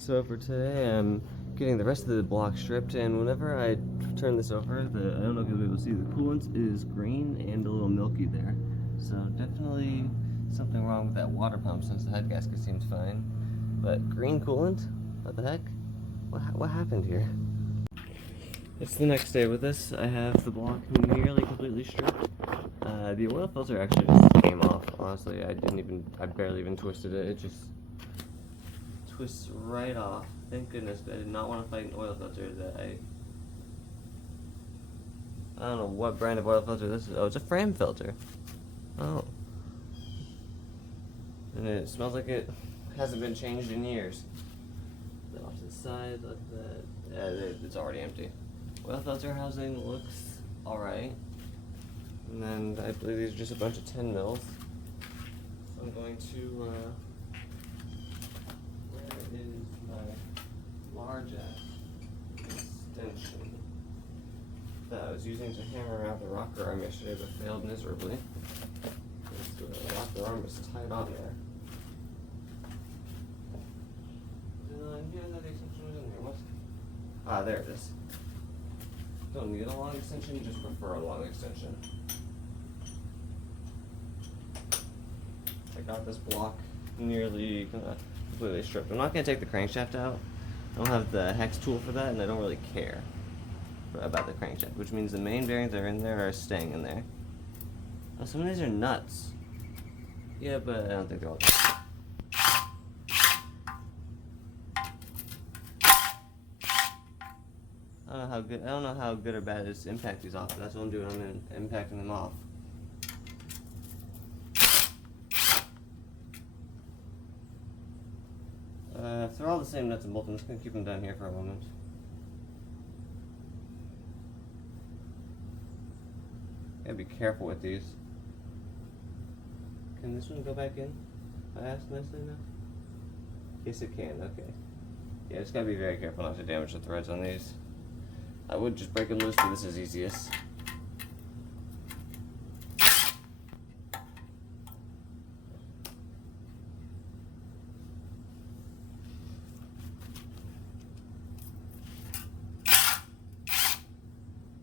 So for today, I'm getting the rest of the block stripped, and whenever I turn this over, I don't know if you'll be able to see, the coolant is green and a little milky there. So definitely something wrong with that water pump since the head gasket seems fine. But green coolant? What the heck? What happened here? It's the next day with this. I have the block nearly completely stripped. The oil filter actually just came off, honestly. I barely even twisted it. It just twists right off. Thank goodness. I did not want to fight an oil filter that I don't know what brand of oil filter this is. Oh, it's a Fram filter. Oh. And it smells like it hasn't been changed in years. Put that off to the side, like that. Yeah, it's already empty. Oil filter housing looks alright. And then I believe these are just a bunch of 10 mils. So I'm going to, where is my large extension that I was using to hammer out the rocker arm yesterday but failed miserably. The rocker arm is tied on there. Yeah, that extension was in there. What? Ah, there it is. Don't need a long extension, just prefer a long extension. I got this block nearly completely stripped. I'm not going to take the crankshaft out. I don't have the hex tool for that, and I don't really care about the crankshaft, which means the main bearings that are in there are staying in there. Oh, some of these are nuts. Yeah, but I don't think they're all. I don't know how good or bad it is to impact these off, but that's what I'm doing. I'm impacting them off. If they're all the same nuts and bolts, I'm just going to keep them down here for a moment. Gotta be careful with these. Can this one go back in? I asked nicely enough? Yes, it can. Okay. Yeah, just gotta be very careful not to damage the threads on these. I would just break them loose, but this is easiest.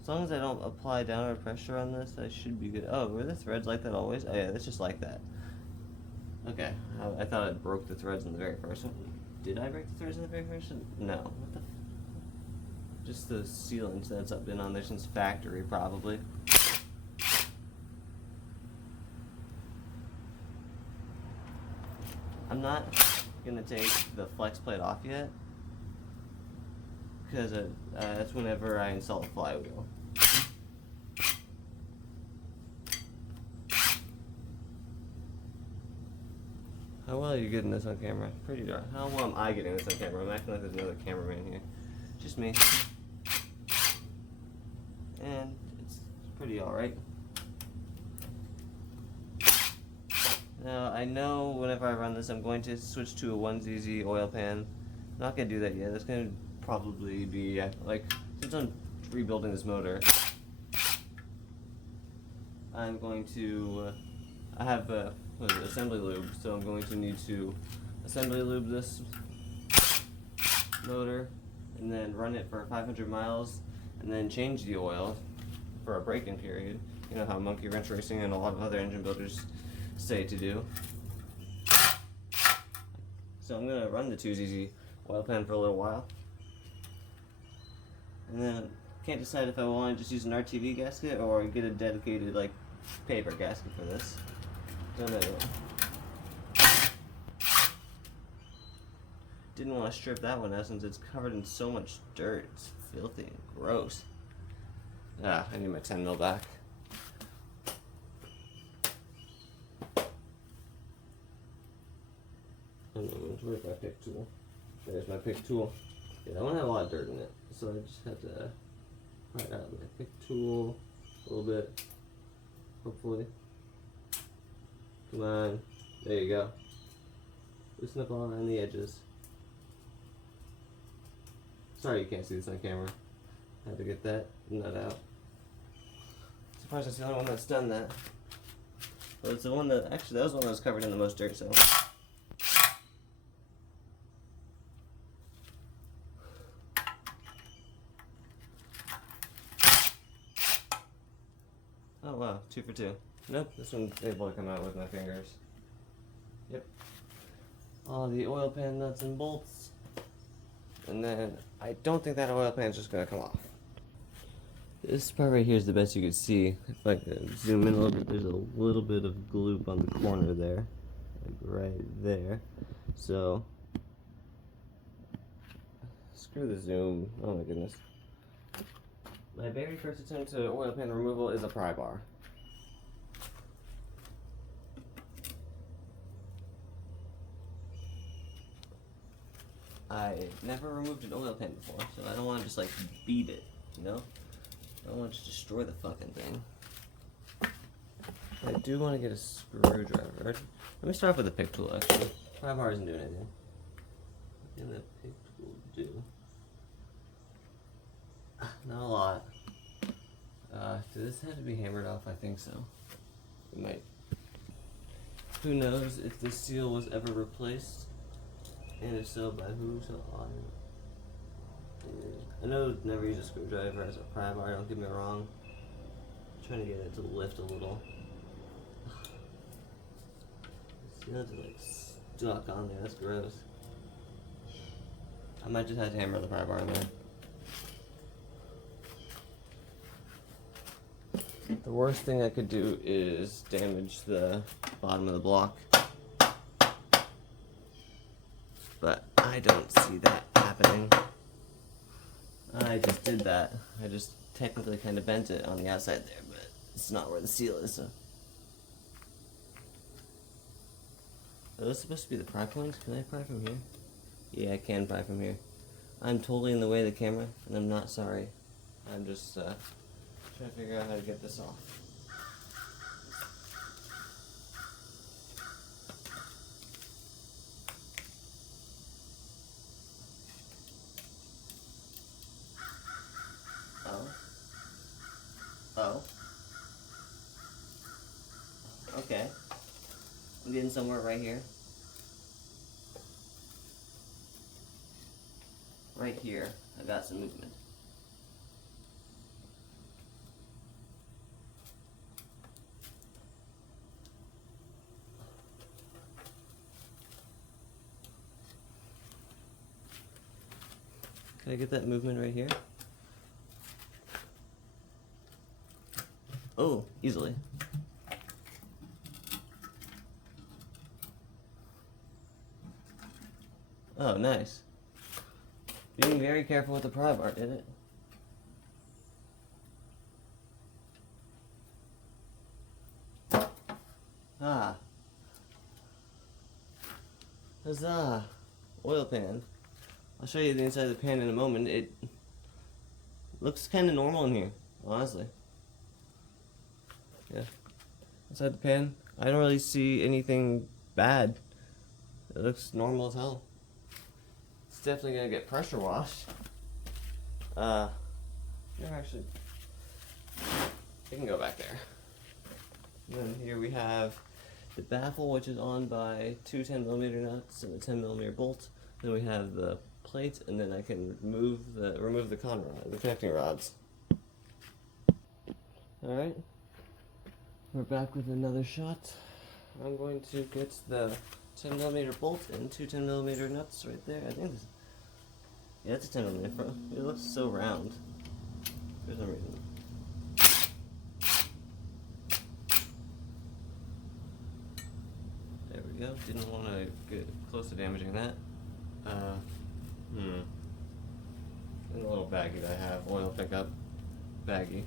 As long as I don't apply downward pressure on this, I should be good. Oh, were the threads like that always? Oh yeah, it's just like that. Okay, I thought I broke the threads in the very first one. Did I break the threads in the very first one? No. What the? Just the sealants that's been on there since factory, probably. I'm not gonna take the flex plate off yet, because that's whenever I install the flywheel. How well are you getting this on camera? Pretty dark. How well am I getting this on camera? I'm acting like there's another cameraman here. Just me. And it's pretty alright. Now, I know whenever I run this, I'm going to switch to a 1ZZ oil pan. I'm not going to do that yet. That's going to probably be, like, since I'm rebuilding this motor, I'm going to, I have assembly lube, so I'm going to need to assembly lube this motor and then run it for 500 miles and then change the oil for a break-in period. You know how Monkey Wrench Racing and a lot of other engine builders say to do. So I'm going to run the 2ZZ oil pan for a little while. And then can't decide if I want to just use an RTV gasket or get a dedicated like paper gasket for this. Don't know yet. Didn't want to strip that one out since it's covered in so much dirt. It's filthy and gross. Ah, I need my 10 mil back. Where's my pick tool? There's my pick tool. Yeah, that one had a lot of dirt in it, so I just have to pry it out with my pick tool a little bit, hopefully. Come on, there you go. Loosen up all around the edges. Sorry you can't see this on camera. Had to get that nut out. Surprised that's the only one that's done that. Well, it's the one that, actually that was the one that was covered in the most dirt, so. Oh wow, 2 for 2. Nope, this one's able to come out with my fingers. Yep. All the oil pan nuts and bolts. And then I don't think that oil pan's just gonna come off. This part right here is the best you could see. If I could zoom in a little bit, there's a little bit of gloop on the corner there. Like right there. So, screw the zoom. Oh my goodness. My very first attempt to oil pan removal is a pry bar. I never removed an oil pan before, so I don't want to just like beat it, you know? I don't want to just destroy the fucking thing. I do want to get a screwdriver. Let me start off with a pick tool actually. Pry bar isn't doing anything. What can the pick tool do? Not a lot. Does this have to be hammered off? I think so. It might. Who knows if this seal was ever replaced? And if so, by who? So I know never use a screwdriver as a pry bar, don't get me wrong. I'm trying to get it to lift a little. See, that's like stuck on there, that's gross. I might just have to hammer the pry bar in there. The worst thing I could do is damage the bottom of the block. But I don't see that happening. I just did that. I just technically kind of bent it on the outside there, but it's not where the seal is, so. Are those supposed to be the pry points? Can I pry from here? Yeah, I can pry from here. I'm totally in the way of the camera, and I'm not sorry. I'm just trying to figure out how to get this off. Oh. Okay. I'm getting somewhere right here. Right here, I got some movement. Can I get that movement right here? Oh, easily. Oh, nice. Being very careful with the pry bar, did it? Ah. Huzzah. Oil pan. I'll show you the inside of the pan in a moment. It looks kind of normal in here, honestly. Yeah. Inside the pan, I don't really see anything bad. It looks normal as hell. It's definitely gonna get pressure washed. Here actually, it can go back there. And then here we have the baffle, which is on by two 10mm nuts and a 10mm bolt. Then we have the plate, and then I can remove the connecting rods. All right. We're back with another shot. I'm going to get the 10mm bolt and two 10mm nuts right there. I think this, yeah, it's a 10mm. It looks so round for some reason. There we go. Didn't want to get close to damaging that. And a little baggie that I have, oil pickup baggie.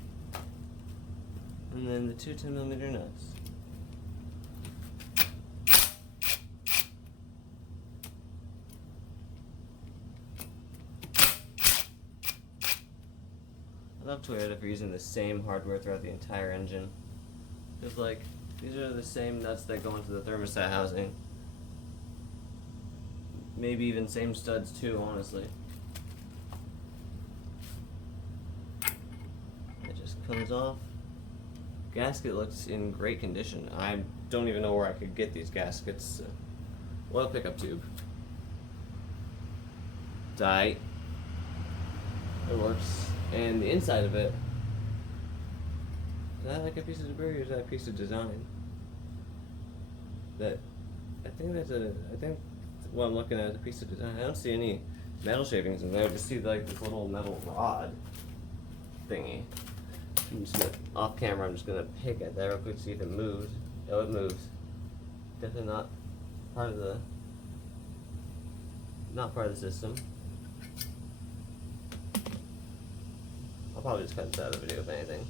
And then the two 10mm nuts. I love Toyota for using the same hardware throughout the entire engine. Just like, these are the same nuts that go into the thermostat housing. Maybe even same studs too, honestly. It just comes off. Gasket looks in great condition. I don't even know where I could get these gaskets. Oil pickup tube. Tight. It works. And the inside of it Is that like a piece of debris or is that a piece of design? I think what I'm looking at is a piece of design. I don't see any metal shavings in there. I just see like this little metal rod thingy. I'm just gonna, off camera, I'm just gonna pick at that real quick to see if it moves. Oh, it moves. Definitely not part of the system. I'll probably just cut this out of the video if anything.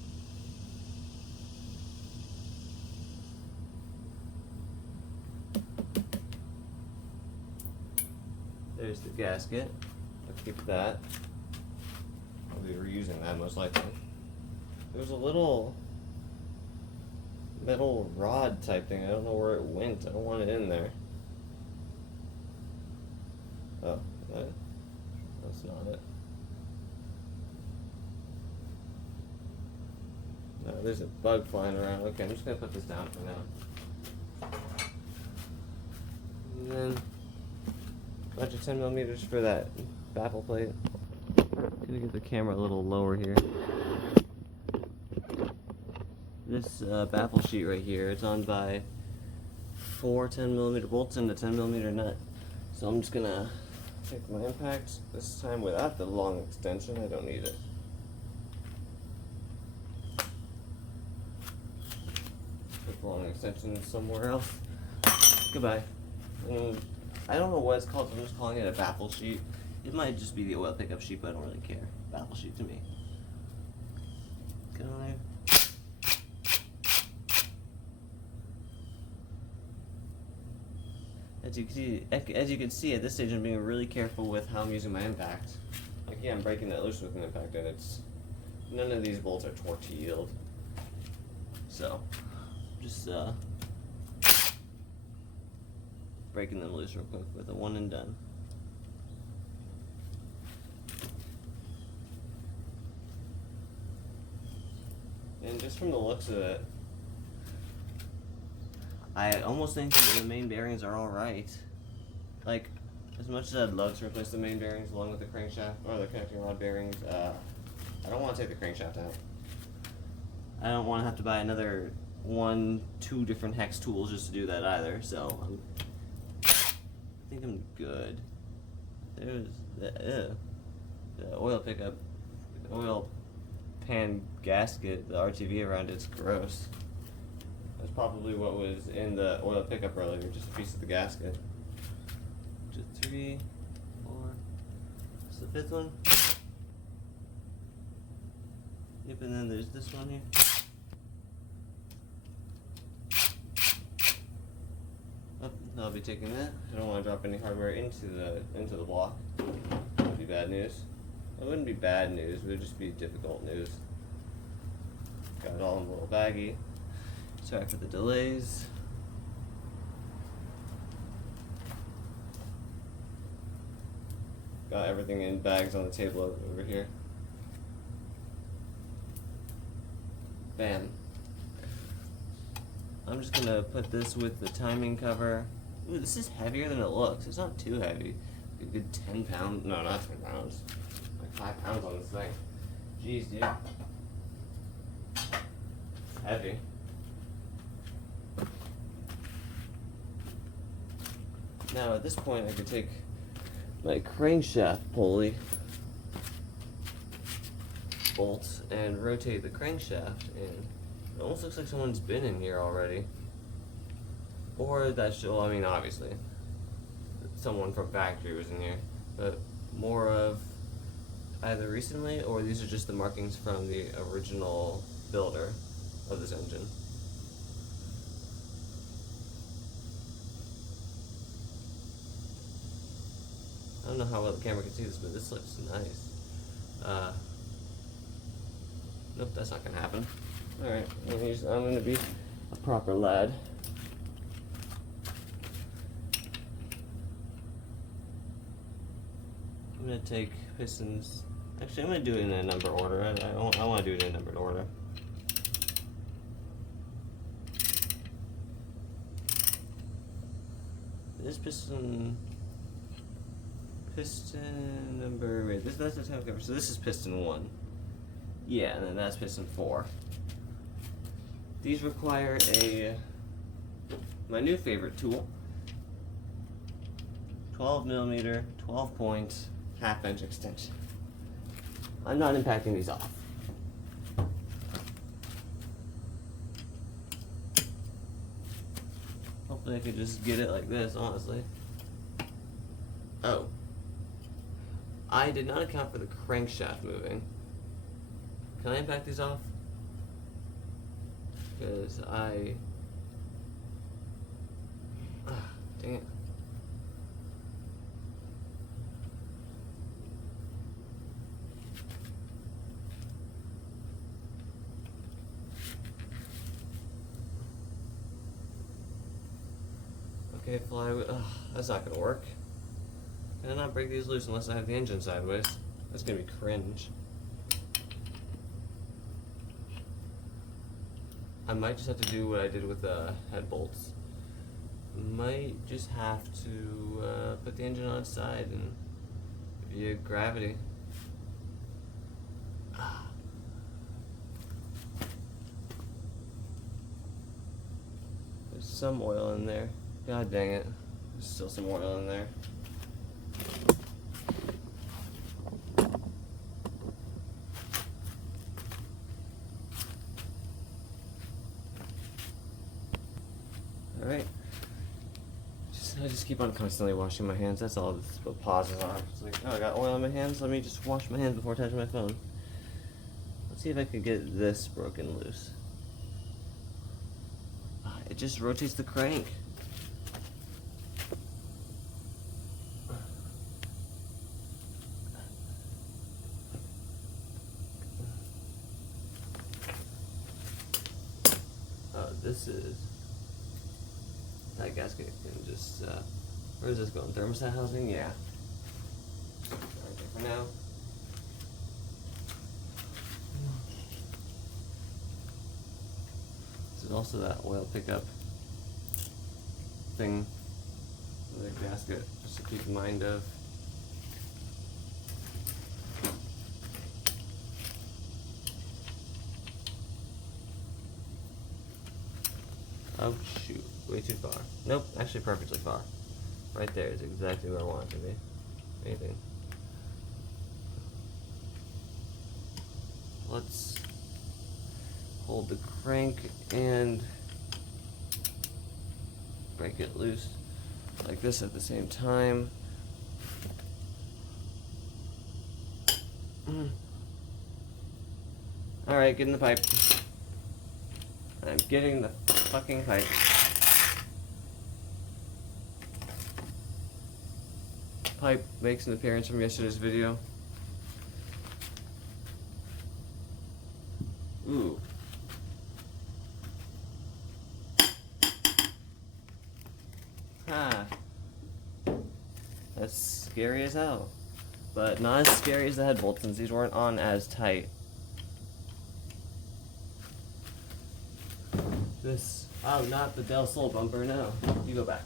There's the gasket. I'll keep that. I'll be reusing that most likely. There's a little metal rod type thing. I don't know where it went. I don't want it in there. Oh, that's not it. No, there's a bug flying around. Okay, I'm just gonna put this down for now. And then a bunch of 10mm for that baffle plate. Gonna get the camera a little lower here. This baffle sheet right here, it's on by 4 10mm bolts and a 10mm nut. So I'm just gonna take my impact, this time without the long extension. I don't need it. Put the long extension somewhere else. Goodbye. I don't know what it's called, so I'm just calling it a baffle sheet. It might just be the oil pickup sheet, but I don't really care. Baffle sheet to me. Get on there. As you can see, at this stage I'm being really careful with how I'm using my impact. Like, yeah, I'm breaking that loose with an impact, and none of these bolts are torque to yield. So, just breaking them loose real quick with a one and done. And just from the looks of it, I almost think that the main bearings are alright. Like, as much as I'd love to replace the main bearings along with the crankshaft, or the connecting rod bearings, I don't want to take the crankshaft out. I don't want to have to buy another 1-2 different hex tools just to do that either, so I think I'm good. There's the oil pickup, oil pan gasket, the RTV around it's gross. That's probably what was in the oil pickup earlier, just a piece of the gasket. Just 3, 4. What's the 5th one? Yep, and then there's this one here. Oh, I'll be taking that. I don't want to drop any hardware into the block. That would be bad news. It wouldn't be bad news, it would just be difficult news. Got it all in a little baggie. Sorry for the delays. Got everything in bags on the table over here. Bam. I'm just gonna put this with the timing cover. Ooh, this is heavier than it looks. It's not too heavy. A good 10 pounds. No, not 10 pounds. Like 5 pounds on this thing. Jeez, dude. It's heavy. Now at this point I could take my crankshaft pulley bolt and rotate the crankshaft, and it almost looks like someone's been in here already. Or that's, well, I mean, obviously someone from factory was in here, but more of either recently or these are just the markings from the original builder of this engine. I don't know how well the camera can see this, but this looks nice. Nope, that's not gonna happen. Alright, I'm gonna be a proper lad. I'm gonna take pistons. Actually, I'm gonna do it in a number order. I want to do it in a numbered order. This piston number, wait, that's the time cover. So this is piston 1. Yeah, and then that's piston 4. These require my new favorite tool, 12mm, 12 point, half-inch extension. I'm not impacting these off. Hopefully I could just get it like this, honestly. Oh. I did not account for the crankshaft moving. Can I impact these off? Because dang it. Okay, fly. That's not gonna work. Can I not break these loose unless I have the engine sideways? That's gonna be cringe. I might just have to do what I did with the head bolts. Might just have to put the engine on its side and via gravity. There's some oil in there. God dang it. There's still some oil in there. Alright. I just keep on constantly washing my hands. That's all what pauses are. It's like, oh, I got oil on my hands. Let me just wash my hands before touching my phone. Let's see if I could get this broken loose. It just rotates the crank. This is that gasket can just where is this going? Thermostat housing? Yeah. Right there for now. This is also that oil pickup thing, the gasket, just to keep in mind of. Oh shoot, way too far. Nope, actually perfectly far. Right there is exactly where I want it to be. Anything. Let's hold the crank and break it loose like this at the same time. Alright, get in the pipe. I'm getting the fucking pipe. Pipe makes an appearance from yesterday's video. Ooh. Ha. That's scary as hell. But not as scary as the head bolts since these weren't on as tight. This, oh, not the Del Sol bumper, no. You go back.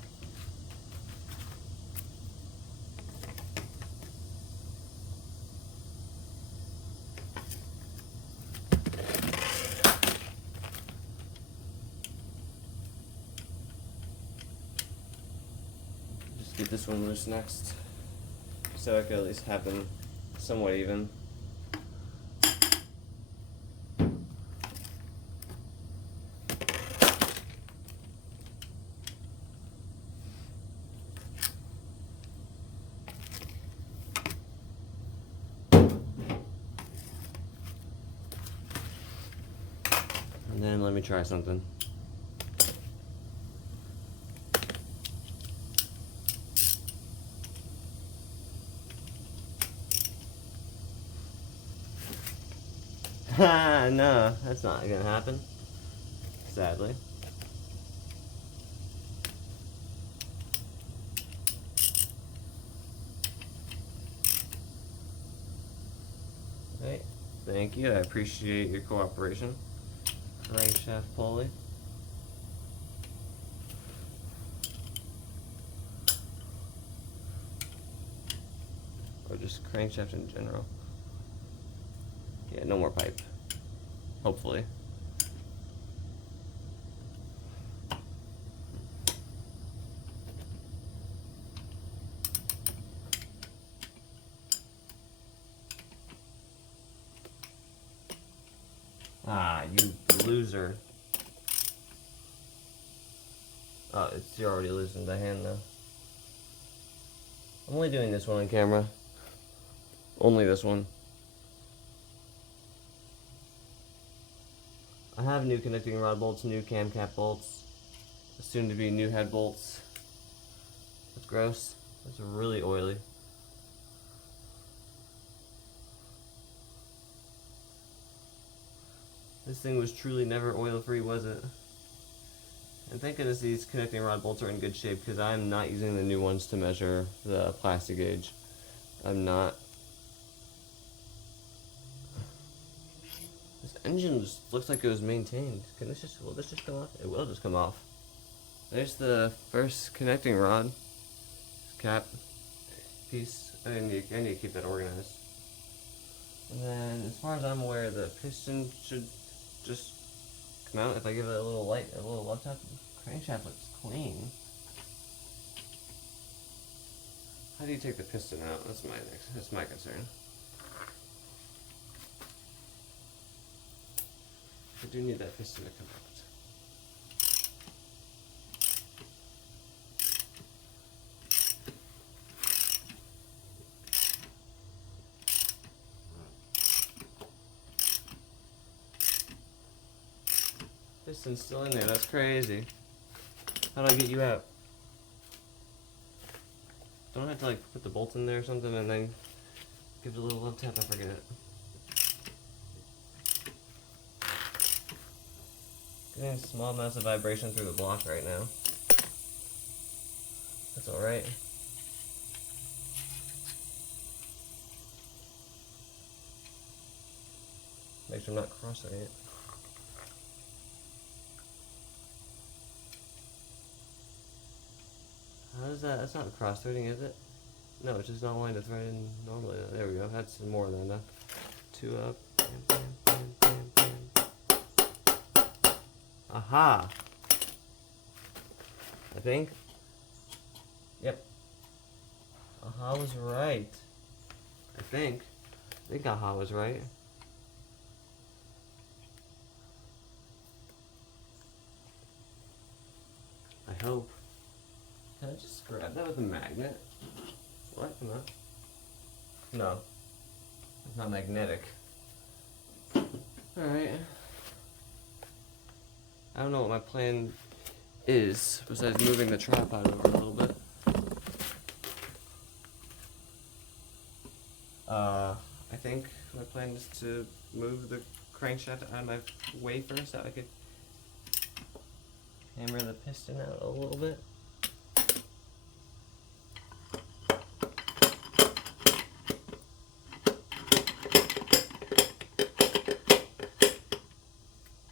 Just get this one loose next, so I can at least have them somewhat even. And then let me try something. Ha, no, that's not gonna happen. Sadly. Right. Thank you. I appreciate your cooperation. Crankshaft pulley. Or just crankshaft in general. Yeah, no more pipe. Hopefully. Ah, you loser. Oh, you're already losing the hand now. I'm only doing this one on camera. Only this one. I have new connecting rod bolts, new cam cap bolts, soon to be new head bolts. That's gross. That's really oily. This thing was truly never oil free, was it? And thank goodness these connecting rod bolts are in good shape, because I'm not using the new ones to measure the plastic gauge. I'm not. This engine just looks like it was maintained. Will this just come off? It will just come off. There's the first connecting rod cap piece. I need to keep that organized. And then, as far as I'm aware, the piston should just come out if I give it a little light, a little love tap. The crankshaft looks clean. How do you take the piston out? That's my concern. I do need that piston to come out. Piston's still in there, that's crazy. How do I get you out? Don't I have to like put the bolt in there or something and then give it a little love tap? I forget it. Getting small amounts of vibration through the block right now. That's alright. Make sure I'm not crossing it. How does that? That's not cross-threading, is it? No, it's just not wanting to thread in normally. There we go. That's more than enough. 2 up. Bam, bam, bam, bam, bam. Aha! I think. Yep. Aha was right. I think Aha was right. I hope. Can I just grab that with a magnet? What? Come on. No. It's not magnetic. Alright. I don't know what my plan is, besides moving the tripod over a little bit. I think my plan is to move the crankshaft out of my way first, so I could hammer the piston out a little bit.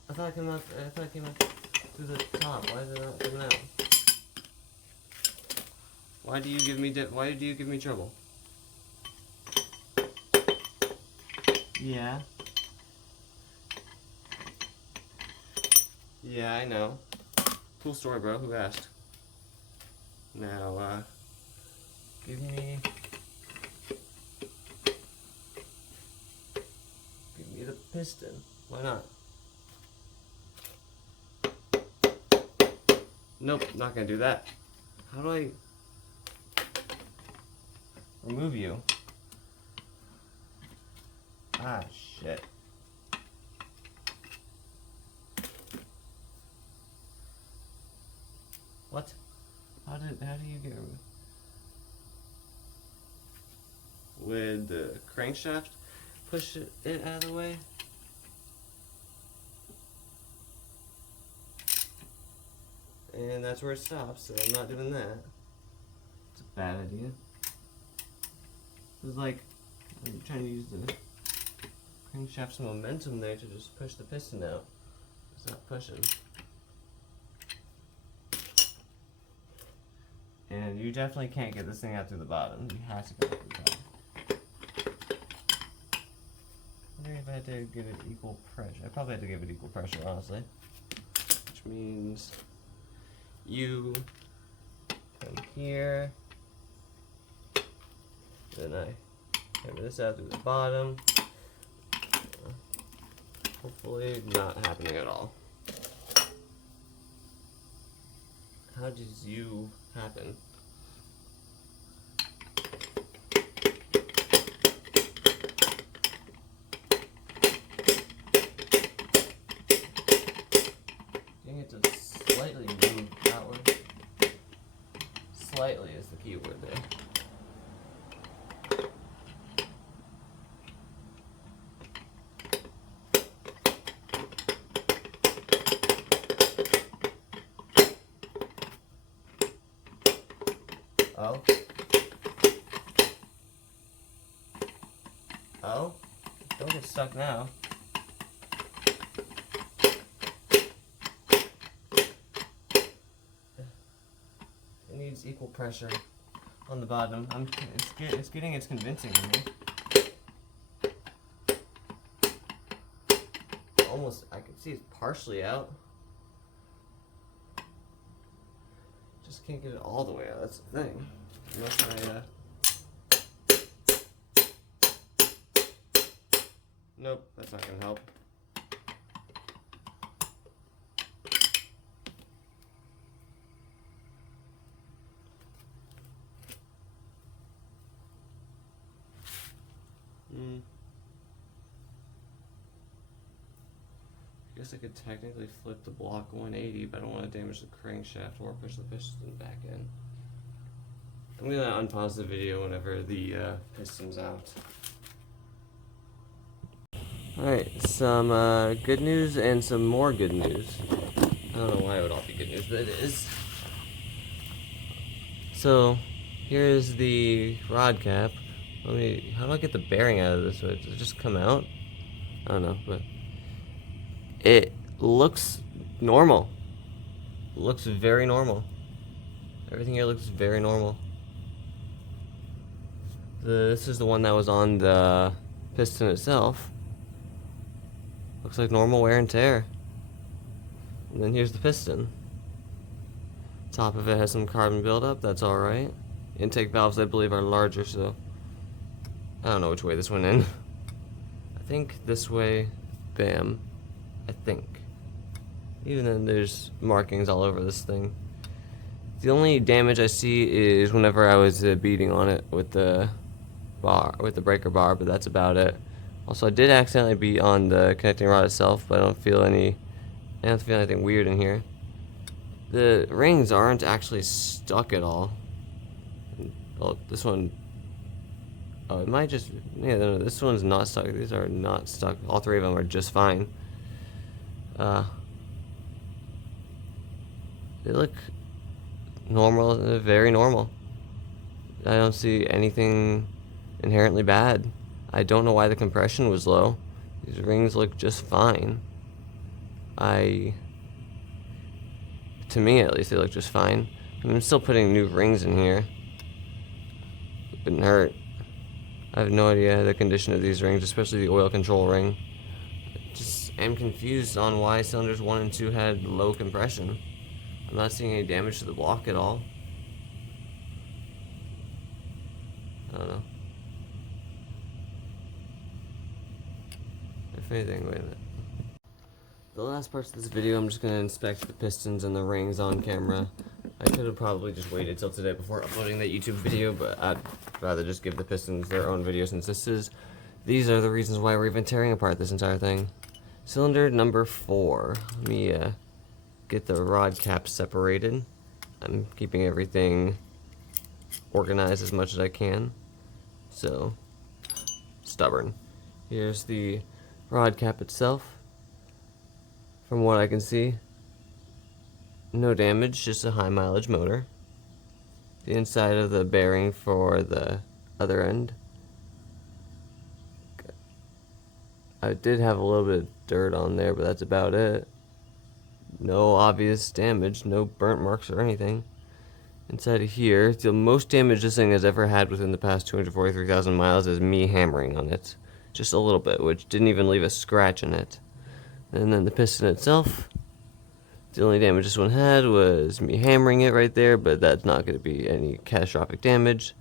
I thought it came out through the top. Why is it not coming out? Why do you give me trouble? Yeah. Yeah, I know. Cool story, bro. Who asked? Now, give me the piston. Why not? Nope, not gonna do that. How do I remove you? Ah, shit. What? How do you get removed? With the crankshaft, push it out of the way. And that's where it stops, so I'm not doing that. It's a bad idea. It's like I'm trying to use the crankshaft's momentum there to just push the piston out. It's not pushing. And you definitely can't get this thing out through the bottom. You have to go through the bottom. I wonder if I had to give it equal pressure. I probably had to give it equal pressure, honestly. Which means you come here, then I hammer this out through the bottom, Hopefully not happening at all. How did you happen? Getting it to slightly move outward. Slightly is the key word there. Oh. Oh? Don't get stuck now. It needs equal pressure on the bottom. It's getting its convincing in me. Almost, I can see it's partially out. Just can't get it all the way out, that's the thing. Unless nope, that's not gonna help. I guess I could technically flip the block 180, but I don't want to damage the crankshaft or push the piston back in. I'm gonna unpause the video whenever the piston's out. Alright, some good news and some more good news. I don't know why it would all be good news, but it is. So, here's the rod cap. How do I get the bearing out of this? Does it just come out? I don't know, but it looks normal. It looks very normal. Everything here looks very normal. This is the one that was on the piston itself. Looks like normal wear and tear. And then here's the piston. Top of it has some carbon buildup, that's alright. Intake valves, I believe, are larger, so I don't know which way this went in. I think this way, bam. I think. Even then, there's markings all over this thing. The only damage I see is whenever I was beating on it with the breaker bar, but that's about it. Also, I did accidentally beat on the connecting rod itself, but I don't feel anything weird in here. The rings aren't actually stuck at all. Well, this one. Oh, it might just. Yeah, no, this one's not stuck. These are not stuck. All three of them are just fine. They look normal, very normal. I don't see anything inherently bad. I don't know why the compression was low. These rings look just fine. To me at least, they look just fine. I'm still putting new rings in here. It wouldn't hurt. I have no idea the condition of these rings, especially the oil control ring. Just am confused on why cylinders 1 and 2 had low compression. I'm not seeing any damage to the block at all. I don't know. If anything, wait a minute. The last parts of this video, I'm just going to inspect the pistons and the rings on camera. I could have probably just waited till today before uploading that YouTube video, but I'd rather just give the pistons their own video since these are the reasons why we're even tearing apart this entire thing. Cylinder number 4. Let me get the rod cap separated. I'm keeping everything organized as much as I can. So, stubborn. Here's the rod cap itself. From what I can see, no damage, just a high mileage motor. The inside of the bearing for the other end. I did have a little bit of dirt on there, but that's about it. No obvious damage, no burnt marks or anything. Inside of here, the most damage this thing has ever had within the past 243,000 miles is me hammering on it. Just a little bit, which didn't even leave a scratch in it. And then the piston itself, the only damage this one had was me hammering it right there, but that's not going to be any catastrophic damage.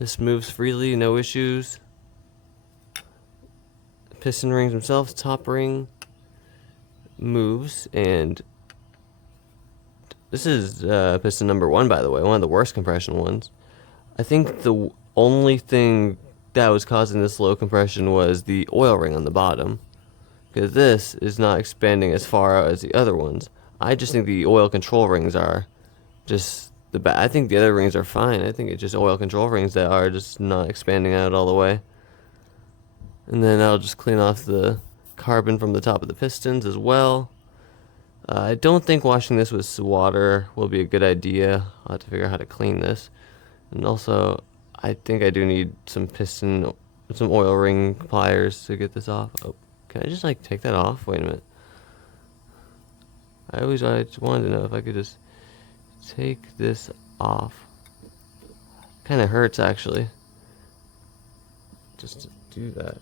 This moves freely, no issues. The piston rings themselves. Top ring moves, and this is piston number 1, by the way, one of the worst compression ones. I think the only thing that was causing this low compression was the oil ring on the bottom, because this is not expanding as far out as the other ones. I just think the oil control rings are just I think the other rings are fine. I think it's just oil control rings that are just not expanding out all the way. And then I'll just clean off the carbon from the top of the pistons as well. I don't think washing this with water will be a good idea. I'll have to figure out how to clean this. And also, I think I do need some oil ring pliers to get this off. Oh, can I just like take that off? Wait a minute. I wanted to know if I could just take this off. Kind of hurts actually, just to do that.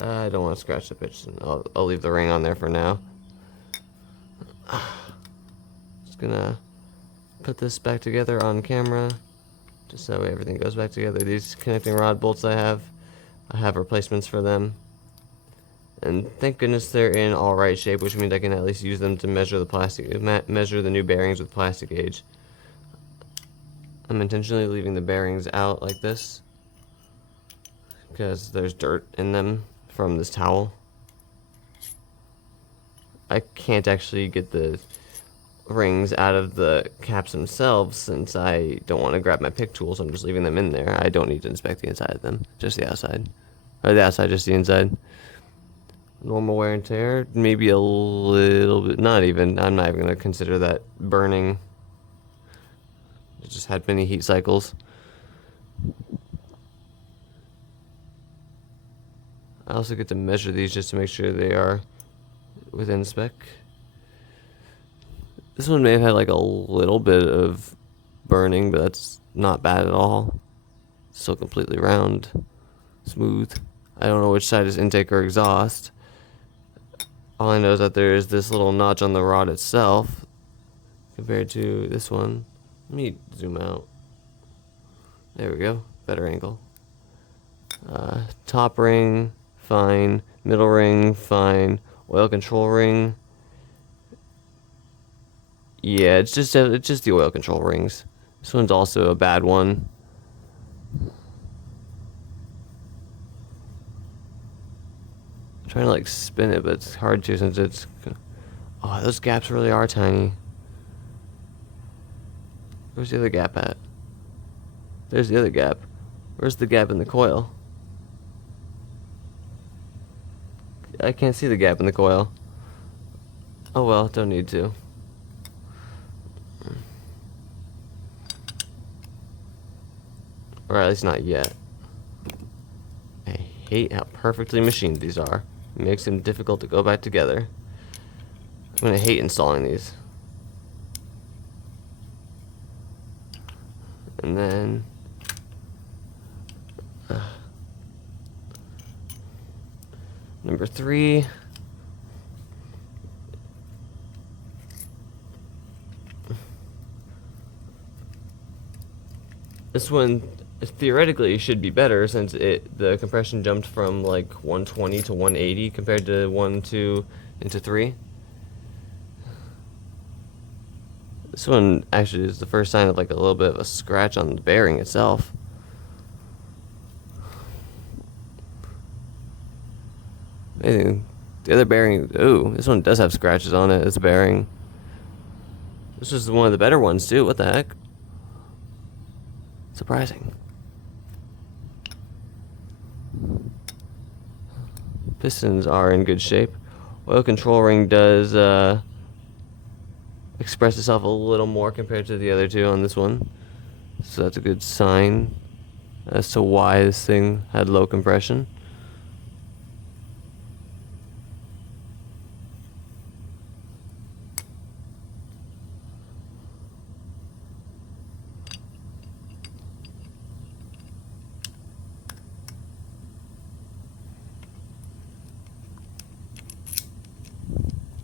I don't want to scratch the piston. I'll leave the ring on there for now. Just gonna put this back together on camera, just so everything goes back together. These connecting rod bolts I have replacements for them. And thank goodness they're in all right shape, which means I can at least use them to measure the new bearings with plastic gauge. I'm intentionally leaving the bearings out like this because there's dirt in them from this towel. I can't actually get the rings out of the caps themselves since I don't want to grab my pick tools. I'm just leaving them in there. I don't need to inspect the inside of them, just the outside. Or the outside, just the inside. Normal wear and tear, maybe a little bit, I'm not even going to consider that burning. It just had many heat cycles. I also get to measure these just to make sure they are within spec. This one may have had like a little bit of burning, but that's not bad at all. Still completely round, smooth. I don't know which side is intake or exhaust. All I know is that there is this little notch on the rod itself compared to this one. Let me zoom out. There we go. Better angle. Top ring, fine. Middle ring, fine. Oil control ring. Yeah, it's just the oil control rings. This one's also a bad one. Trying to like spin it, but it's hard to since it's... Oh, those gaps really are tiny. Where's the other gap at? There's the other gap. Where's the gap in the coil? I can't see the gap in the coil. Oh well, don't need to. Or at least not yet. I hate how perfectly machined these are. It makes them difficult to go back together. I'm gonna hate installing these. And then number 3. This one theoretically should be better since the compression jumped from like 120 to 180 compared to 1, 2 into 3. This one actually is the first sign of like a little bit of a scratch on the bearing itself. Amazing. The other bearing, ooh, this one does have scratches on it. It's a bearing. This is one of the better ones too. What the heck? Surprising. Pistons are in good shape. Oil control ring does express itself a little more compared to the other two on this one, so that's a good sign as to why this thing had low compression.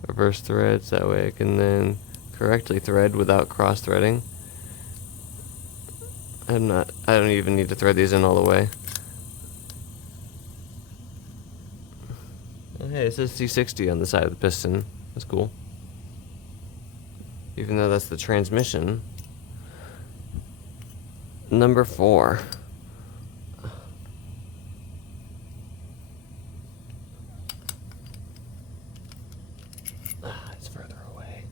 Reverse threads, that way I can then correctly thread without cross threading. I don't even need to thread these in all the way. Hey, it says C60 on the side of the piston. That's cool. Even though that's the transmission. Number 4. It's further away.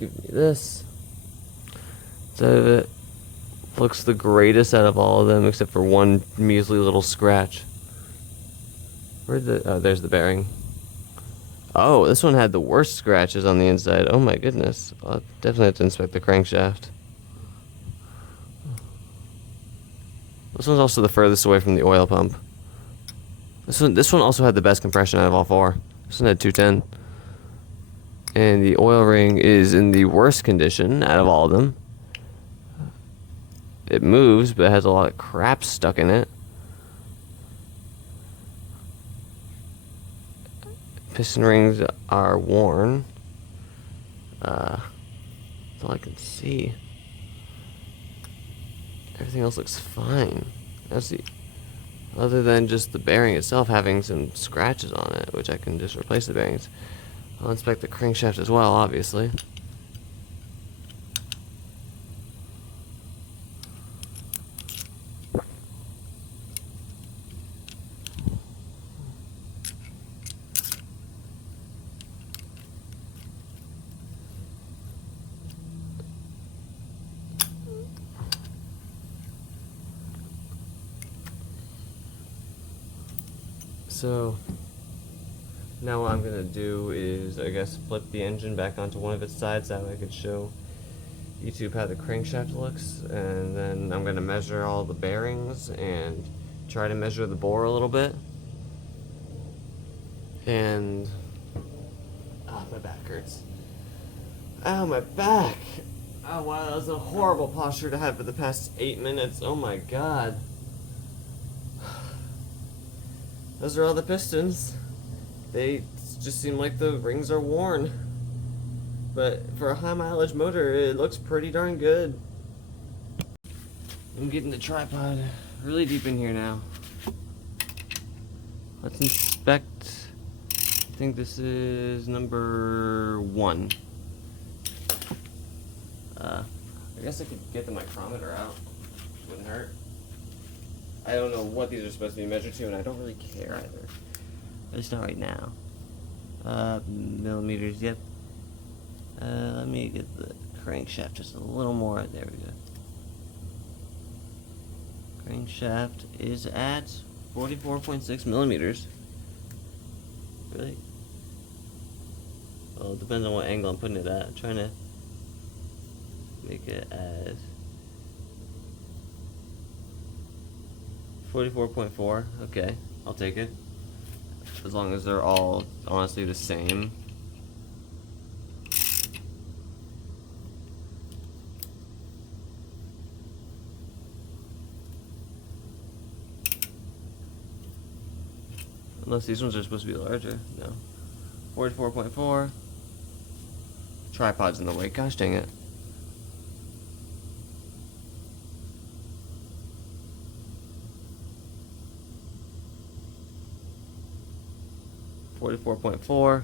Give me this. So it looks the greatest out of all of them, except for one measly little scratch. Where'd the... Oh, there's the bearing. Oh, this one had the worst scratches on the inside. Oh my goodness. I'll definitely have to inspect the crankshaft. This one's also the furthest away from the oil pump. This one also had the best compression out of all 4. This one had 210. And the oil ring is in the worst condition out of all of them. It moves, but it has a lot of crap stuck in it. Piston rings are worn. That's all I can see. Everything else looks fine. That's the, other than just the bearing itself having some scratches on it, which I can just replace the bearings. I'll inspect the crankshaft as well, obviously. So now what I'm gonna do is, I guess, flip the engine back onto one of its sides. That way I could show YouTube how the crankshaft looks, and then I'm gonna measure all the bearings and try to measure the bore a little bit. And my back hurts. Ow, my back! Oh wow, that was a horrible posture to have for the past 8 minutes. Oh my god. Those are all the pistons. They just seem like the rings are worn. But for a high mileage motor, it looks pretty darn good. I'm getting the tripod really deep in here now. Let's inspect. I think this is number 1. I guess I could get the micrometer out. Wouldn't hurt. I don't know what these are supposed to be measured to, and I don't really care either. At least not right now. Millimeters, yep. Let me get the crankshaft just a little more. There we go. Crankshaft is at 44.6 millimeters. Really? Well, it depends on what angle I'm putting it at. I'm trying to make it as 44.4. Okay, I'll take it. As long as they're all honestly the same. Unless these ones are supposed to be larger. No. 44.4. Tripod's in the way. Gosh dang it. 44.4.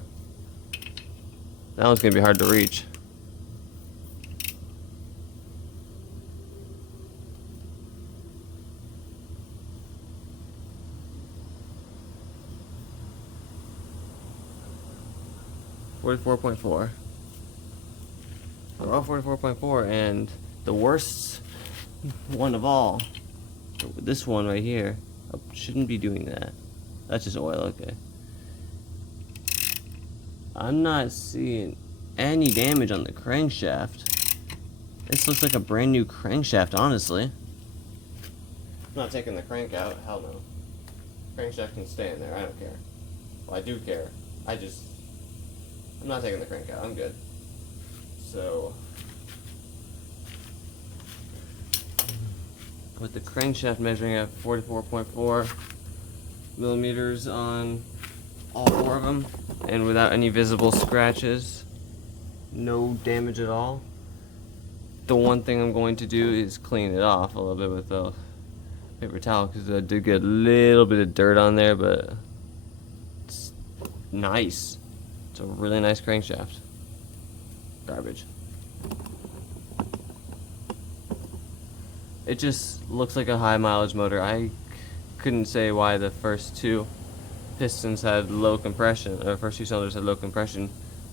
That one's gonna be hard to reach. They're all 44.4, and the worst one of all, this one right here, shouldn't be doing that. That's just oil, okay. I'm not seeing any damage on the crankshaft. This looks like a brand new crankshaft, honestly. I'm not taking the crank out, hell no. Crankshaft can stay in there, I don't care. Well, I do care. I'm not taking the crank out, I'm good. So, with the crankshaft measuring at 44.4 millimeters on all 4 of them, and without any visible scratches, no damage at all, the one thing I'm going to do is clean it off a little bit with a paper towel because I did get a little bit of dirt on there, but it's nice. It's a really nice crankshaft. Garbage. It just looks like a high mileage motor. I couldn't say why the first two pistons had low compression, or first two cylinders had low compression.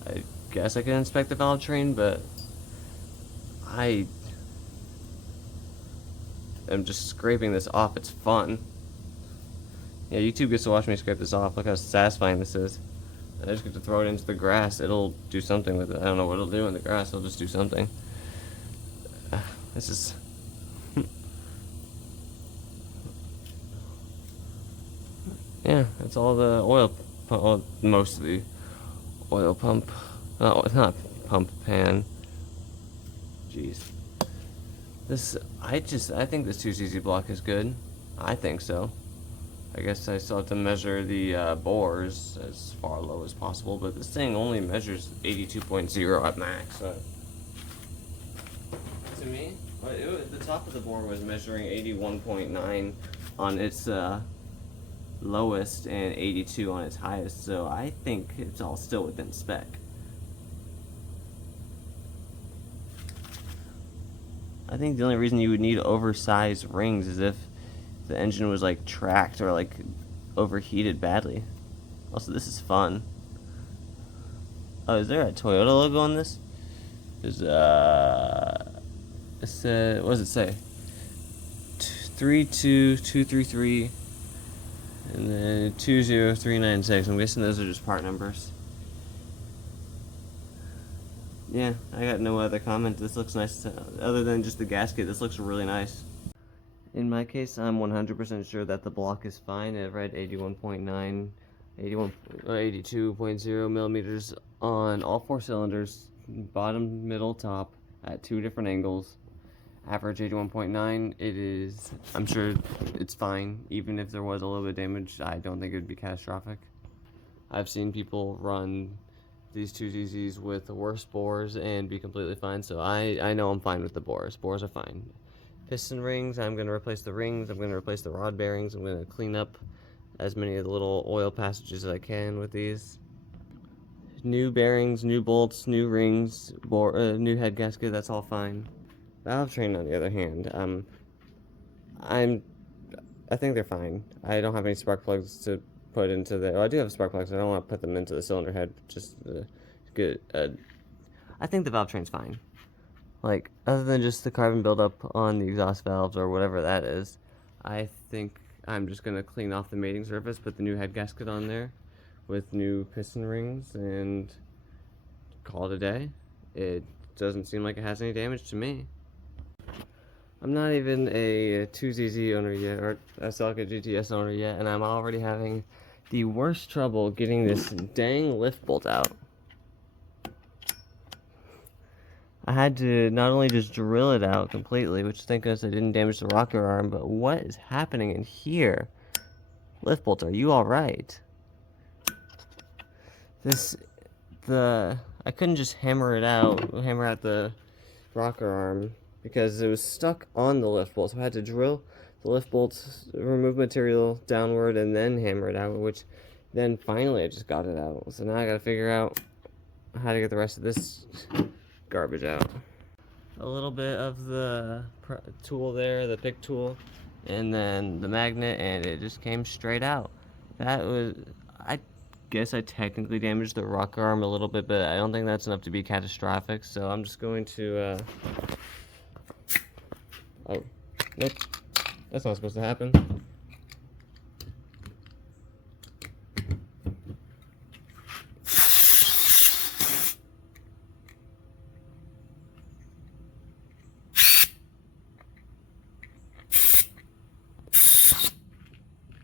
I guess I can inspect the valve train, but I am just scraping this off. It's fun. Yeah, YouTube gets to watch me scrape this off. Look how satisfying this is. I just get to throw it into the grass. It'll do something with it. I don't know what it'll do in the grass. It'll just do something. This is... yeah, that's all the oil pump, well, most of the oil pump. Oh, it's not pump pan. Jeez. This, I think this 2cc block is good. I think so. I guess I still have to measure the bores as far low as possible, but this thing only measures 82.0 at max. So. To me, the top of the bore was measuring 81.9 on its lowest and 82 on its highest, so I think it's all still within spec. I think the only reason you would need oversized rings is if the engine was like tracked or like overheated badly. Also, this is fun. Oh, is there a Toyota logo on this? There's it said, what does it say? 32233 and then 20396. I'm guessing those are just part numbers. Yeah, I got no other comment. This looks nice. Other than just the gasket, this looks really nice. In my case, I'm 100% sure that the block is fine. It read 81.9, 82.0 millimeters on all four cylinders, bottom, middle, top, at two different angles. Average 81.9. It is, I'm sure it's fine. Even if there was a little bit of damage, I don't think it would be catastrophic. I've seen people run these 2CZs with worse bores and be completely fine, so I know I'm fine with the bores. Bores are fine. Piston rings, I'm going to replace the rings, I'm going to replace the rod bearings, I'm going to clean up as many of the little oil passages as I can with these. New bearings, new bolts, new rings, new head gasket, that's all fine. Valve train, on the other hand, I think they're fine. I don't have any spark plugs to put into the... Oh, I do have spark plugs. I don't want to put them into the cylinder head. Just good. I think the valve train's fine. Like, other than just the carbon buildup on the exhaust valves or whatever that is, I think I'm just going to clean off the mating surface, put the new head gasket on there with new piston rings, and call it a day. It doesn't seem like it has any damage to me. I'm not even a 2ZZ owner yet, or a Celica GTS owner yet, and I'm already having the worst trouble getting this dang lift bolt out. I had to not only just drill it out completely, which thank goodness I didn't damage the rocker arm, but what is happening in here? Lift bolt, are you alright? I couldn't just hammer out the rocker arm, because it was stuck on the lift bolt, so I had to drill the lift bolt, remove material downward, and then hammer it out, which then finally I just got it out. So now I gotta figure out how to get the rest of this garbage out. A little bit of the tool there, the pick tool, and then the magnet, and it just came straight out. That was, I guess I technically damaged the rocker arm a little bit, but I don't think that's enough to be catastrophic, so I'm just going to, oh, nope, that's not supposed to happen.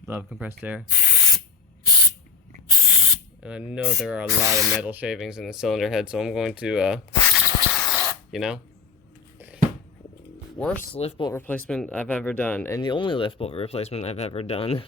Love compressed air. And I know there are a lot of metal shavings in the cylinder head, so I'm going to, you know, worst lift bolt replacement I've ever done, and the only lift bolt replacement I've ever done.